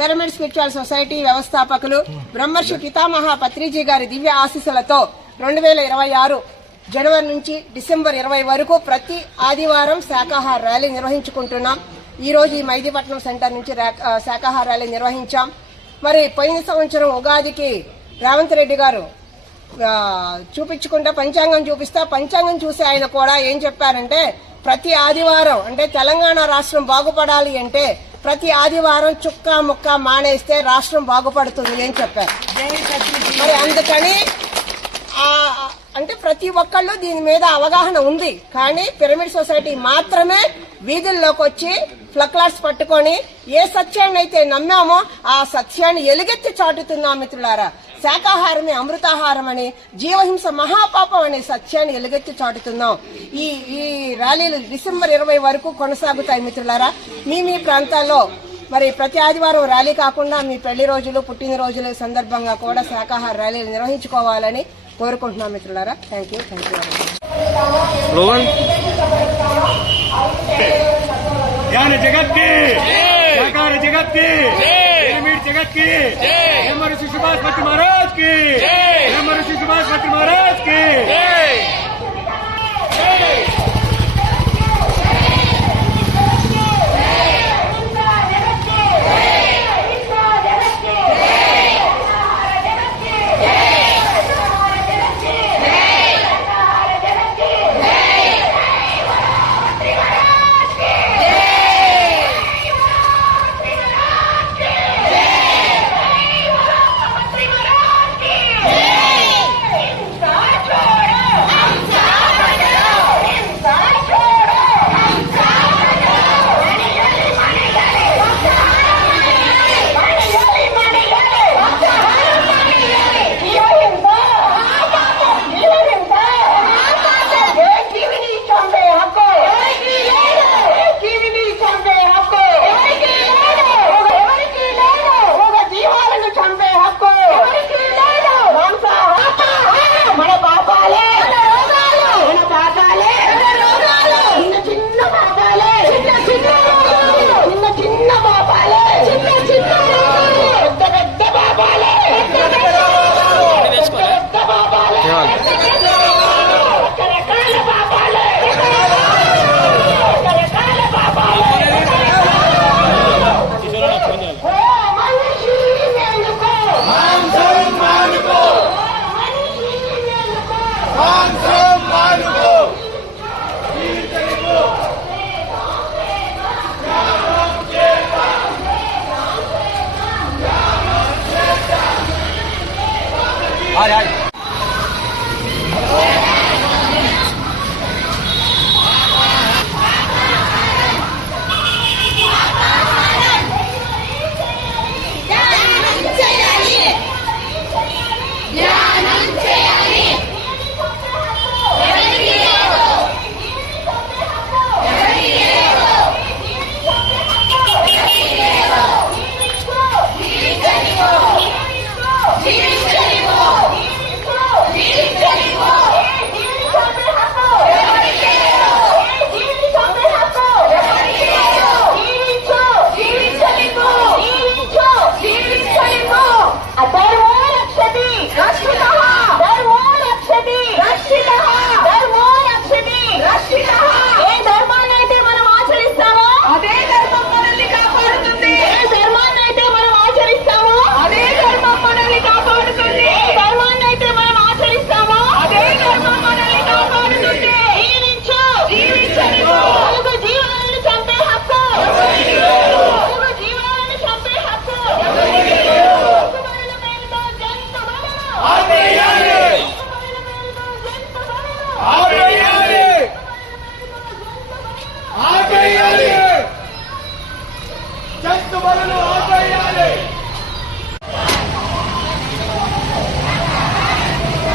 Pyramid spiritual society వ్యవస్థాపకులు బ్రహ్మర్షి పితామహ పత్రిజీ గారి దివ్య ఆశీస్సులతో 2026 జనవరి నుంచి డిసెంబర్ 20 వరకు ప్రతి ఆదివారం శాకాహార ర్యాలీ నిర్వహించుకుంటున్నాం. ఈ రోజు ఈ మైదీపట్నం సెంటర్ నుంచి శాకాహార ర్యాలీ నిర్వహించాం. మరి పోయిన సంవత్సరం ఉగాదికి రేవంత్ రెడ్డి గారు చూపించుకుంటా పంచాంగం చూపిస్తా పంచాంగం చూసి ఆయన కూడా ఏం చెప్పారంటే ప్రతి ఆదివారం అంటే తెలంగాణ రాష్ట్రం బాగుపడాలి అంటే ప్రతి ఆదివారం చుక్క ముక్క మానేస్తే రాష్ట్రం బాగుపడుతుంది అని చెప్పారు. మరి అందుకని అంటే ప్రతి ఒక్కళ్ళు దీని మీద అవగాహన ఉంది. కానీ పిరమిడ్ సొసైటీ మాత్రమే వీధుల్లోకి వచ్చి ఫ్లక్లాట్స్ పట్టుకొని ఏ సత్యాన్ని అయితే నమ్మామో ఆ సత్యాన్ని ఎలుగెత్తి చాటుతున్నాం మిత్రులారా. శాకాహారమే అమృతాహారం అని, జీవహింస మహాపాపం అనే సత్యాన్ని ఎలుగెత్తి చాటుతున్నాం. ఈ ర్యాలీలు డిసెంబర్ 20 వరకు కొనసాగుతాయి మిత్రులారా. మీ ప్రాంతాల్లో మరి ప్రతి ఆదివారం ర్యాలీ కాకుండా మీ పెళ్లి రోజులు పుట్టినరోజుల సందర్భంగా కూడా శాకాహార ర్యాలీలు నిర్వహించుకోవాలని కోరుకుంటున్నాం మిత్రులారా. Thank you. ज्ञान जगत की साकार जगत की पिरामिड जगत की ऋषि सुभाष भट्ट महाराज की ऋषि सुभाष भट्ट महाराज की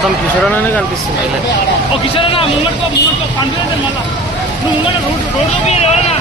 మొత్తం కిషోరనే కనిపిస్తుంది. కిషోరనా ముంగట్టుకో పండుగ మళ్ళా నువ్వు ముంగట రోడ్లోకి ఎవరైనా